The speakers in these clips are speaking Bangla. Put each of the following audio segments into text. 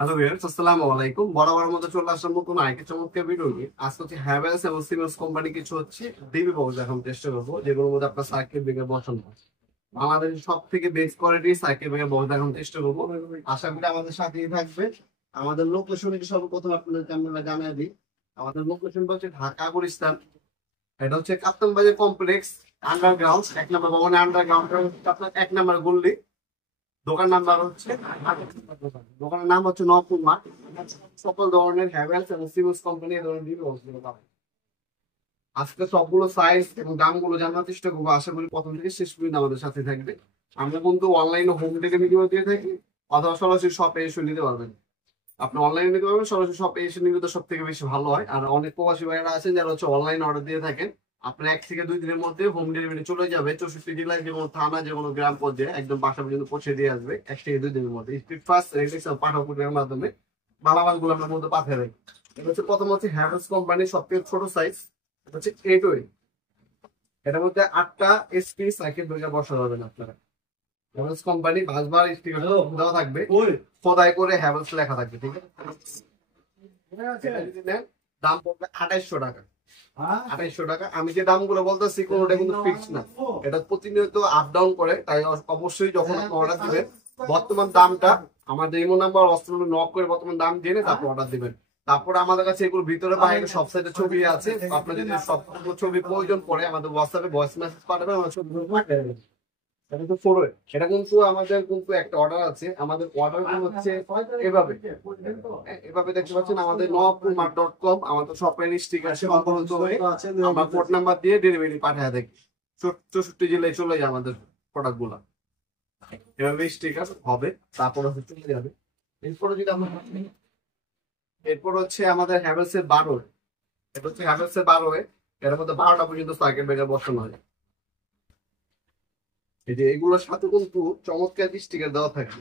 হ্যালো ভিউয়ার্স, আসসালামু আলাইকুম। বরাবরের মতো চলে আসলাম নতুন আরেকটি চমৎকার ভিডিও নিয়ে। আজকে হচ্ছে হ্যাভেলস এবং সিমেন্স কোম্পানি কিছু হচ্ছে ডিবি বক্স এখন চেষ্টা করবো, যেগুলোর মধ্যে আপনার সার্কিট ব্রেকার বসানো আছে। আমাদের সব থেকে বেস্ট কোয়ালিটির সার্কিট ব্রেকার বক্স এখন চেষ্টা করবো। আশা করি আমাদের সাথেই থাকবে। আমাদের লোকেশন সর্বপ্রথম আপনাদেরকে আমরা জানিয়ে দিই। আমাদের লোকেশনটা হচ্ছে ঢাকা গুলিস্তান। এটা হচ্ছে কাপ্তান বাজার কমপ্লেক্স আন্ডারগ্রাউন্ড 1 নম্বর ভবনে। আন্ডারগ্রাউন্ড আপনার 1 নম্বর গল্লি। দোকান নাম্বার হচ্ছে দোকানের নাম হচ্ছে নবপুর মার্ট। সকল ধরনের হ্যাভেলস এবং সিমেন্স কোম্পানি এই ধরনের বিভিন্ন বস্তুগুলো পাবেন। আজকে সবগুলো সাইজ এবং দামগুলো জানার চেষ্টা করবো। আশা করি প্রথম থেকে শেষ পর্যন্ত আমাদের সাথে থাকবে। আমরা কিন্তু অনলাইনে হোম ডেলিভারি দিয়ে থাকি, অথবা সরাসরি শপে এসে নিতে পারবেন। আপনি অনলাইনে নিতে পারবেন, সরাসরি শপে এসে নিলে তো সব থেকে বেশি ভালো হয়। আর অনেক প্রবাসী ভাইয়েরা আছেন যারা হচ্ছে অনলাইন অর্ডার দিয়ে থাকেন। আপনার 1 থেকে 2 দিনের মধ্যে হোম ডেলিভারি চলে যাবে। 64 জেলায় যে কোনো থানা, যে কোনো গ্রাম পর্যায়ে একদম বাসা পর্যন্ত পৌঁছে দিয়ে আসবে 1 থেকে 2 দিনের মধ্যে। স্পিড ফাস্ট রেডিক্স পাঠানোর মাধ্যমে মালামালগুলো আপনার মধ্যে পাঠিয়ে দেয়। এটা হচ্ছে প্রথম হচ্ছে হ্যাভেলস কোম্পানির সবথেকে ছোট সাইজ। এটা হচ্ছে 8 এটার মধ্যে 8টা এসপি সাইকেল ব্রেকার বসানো যাবেন আপনারা। হ্যাভেলস কোম্পানি বাসবার স্টিকার দেওয়া থাকবে, খোদাই করে হ্যাভেলস লেখা থাকবে। ঠিক আছে, দাম পড়বে 2800 টাকা। 2800 টাকা। আমি যে দামগুলো বলতেছি কোনোটা কিন্তু ফিক্স না, এটা প্রতিনিয়ত আপ ডাউন করে। তাই অবশ্যই যখন আপনি অর্ডার দিবেন বর্তমান দামটা আমাদের ইমো নাম্বার অস্ত্র নক করে বর্তমান দাম জেনে তারপর অর্ডার দিবেন। তারপরে আমাদের কাছে এগুলো ভিতরে বাইরে সব সাইডে ছবি আছে। আপনার যদি সবগুলো ছবি প্রয়োজন পড়ে আমাদের হোয়াটসঅ্যাপে ভয়েস মেসেজ পাঠাবেন, আমরা ছবিগুলো পাঠিয়ে দেব। এটা কিন্তু ফোর ওয়ে। এটা কিন্তু আমাদের কিন্তু একটা অর্ডার আছে। আমাদের অর্ডার গুলো হচ্ছে এভাবে এভাবে দেখতে পাচ্ছেন। আমাদের nowapurmart.com আমাদের শপের স্টিকার সম্পর্ক হয়ে আমরা কোড নাম্বার দিয়ে ডেলিভারি পাঠিয়ে দেয়। 64 জেলায় চলে যায় আমাদের প্রোডাক্ট গুলা। এভাবে স্টিকার হবে, তারপরে হচ্ছে চলে যাবে। এরপরে যদি আমরা এরপর হচ্ছে আমাদের হ্যাভেলস এর 12। এটা হচ্ছে হ্যাভেলস এর 12। এর মধ্যে 12টা পর্যন্ত সার্কিট ব্রেকার বসানো হয়। এই যে এগুলোর সাথে কিন্তু চমৎকার স্টিকার দেওয়া থাকে।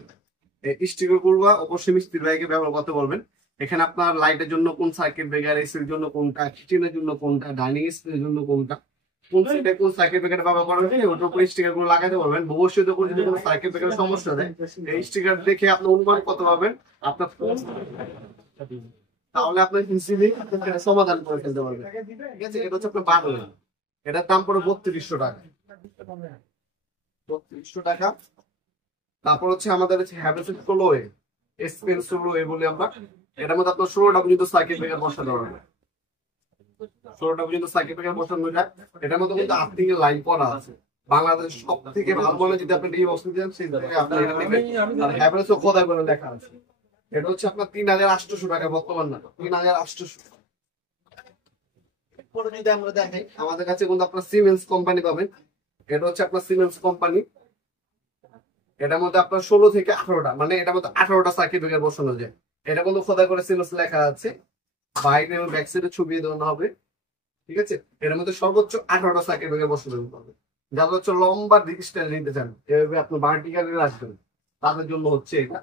এই স্টিকার গুলো অবশ্যই মিস্ত্রি ভাইকে ব্যবহার করতে বলবেন। এখানে আপনার লাইটের জন্য কোন সার্কিট ব্রেকার, এসির জন্য কোনটা, কিচেনের জন্য কোনটা, ডাইনিং স্পেসের জন্য কোনটা, কোন সাইডে কোন সার্কিট ব্রেকার ব্যবহার করা হবে ওটার উপর স্টিকার গুলো লাগাতে পারবেন। ভবিষ্যতে যদি কোনো সার্কিট ব্রেকারের সমস্যা দেয় এই স্টিকার দেখে আপনি অনুমান করতে পারবেন আপনার, তাহলে আপনি ইজিলি সমাধান করে ফেলতে পারবেন। ঠিক আছে, এটা হচ্ছে আপনার 12। এটার দাম পড়ে 3200 টাকা। 3200 টাকা। তারপর হচ্ছে আমাদের হচ্ছে হ্যাভেলস সোলোয়ে এসপেন সোলোয়ে বলে আমরা। এটার মধ্যে আপনার 16টা পর্যন্ত সার্কিট ব্রেকার বসানো হবে। 16টা পর্যন্ত সার্কিট ব্রেকার বসানো যায়। এটার মধ্যে কিন্তু আর্থিং এর লাইন করা আছে। বাংলাদেশ সব থেকে ভালো মনে যদি আপনি এই বস্তু দেন সেই জায়গায় আপনি এটা নেবেন। আর হ্যাভেলস খোদাই করে লেখা আছে। এটা হচ্ছে আপনার 3800 টাকা বর্তমান না, 3800। পরে যদি আমরা দেখাই আমাদের কাছে কিন্তু আপনার সিমেন্স কোম্পানি পাবেন। এটা হচ্ছে আপনার সিমেন্স কোম্পানি। এটার মধ্যে আপনার 16 থেকে 18টা, মানে এটার মধ্যে 18টা সার্কিট ব্রেকার বসানো যায়। এটা কিন্তু খোদাই করে সিমেন্স লেখা আছে, বাইরে এবং ব্যাক সাইডে ছবি দেওয়া হবে। ঠিক আছে, এর মধ্যে সর্বোচ্চ 18টা সার্কিট ব্রেকার বসানো হবে। যারা হচ্ছে লম্বা ডিজিটাল নিতে চান, এভাবে আপনি ভার্টিক্যালি রাখবেন, তাদের জন্য হচ্ছে এটা।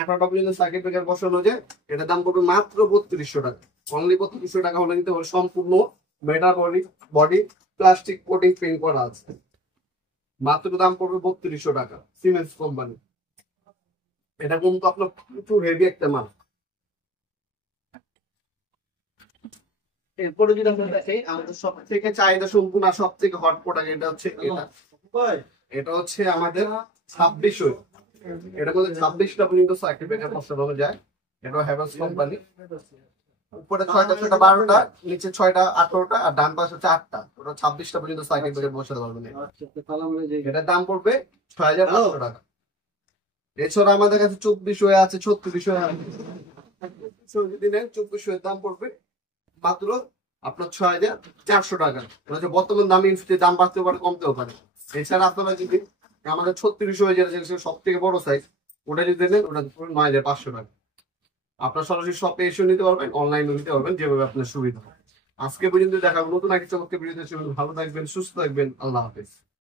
18টা পর্যন্ত সার্কিট ব্রেকার বসানো যায়। এটার দাম পড়বে মাত্র 3200 টাকা। অনলি 3200 টাকা হলে নিতে হবে। সম্পূর্ণ metal body plastic coating paint করা আছে। মাত্র দাম পড়বে 3200 টাকা, সিমেন্স কোম্পানি। এটা কিন্তু আপনার প্রচুর হেভি একটা মাল। এরপরে যদি আমরা দেখাই আমাদের সব থেকে চাহিদা সম্পূর্ণ সব থেকে হট প্রোডাক্ট, এটা হচ্ছে এটা হচ্ছে আমাদের 26। এটা মধ্যে 26টা পর্যন্ত সার্কিট ব্রেকার বসানো যায়। এটা হ্যাভেলস কোম্পানি। উপরে 6টা 6টা 12টা, নিচে 6টা 18টা, আর ডান পাশে হচ্ছে 8টা। ওটা 26টা পর্যন্ত সার্কিট ব্রেকার বসাতে পারবেন। এটার দাম পড়বে 6500 টাকা। এছাড়া আমাদের কাছে 24 হয়ে আছে, 36 হয়ে আছে। যদি নেন 24 এর দাম পড়বে মাত্র আপনার 6400 টাকা। এটা বর্তমান দামে দাম বাড়তেও পারে, কমতেও পারে। এছাড়া আপনারা যদি আমাদের 36 হয়ে যায় সব থেকে বড় সাইজ, ওটা যদি নেন ওটা 9500 টাকা। আপনার সরাসরি শপে এসে নিতে পারবেন, অনলাইনে নিতে পারবেন, যেভাবে আপনার সুবিধা। আজকে পর্যন্ত দেখা নতুন একটা চমৎকার ভিডিওতে। ভালো থাকবেন, সুস্থ থাকবেন। আল্লাহ হাফেজ।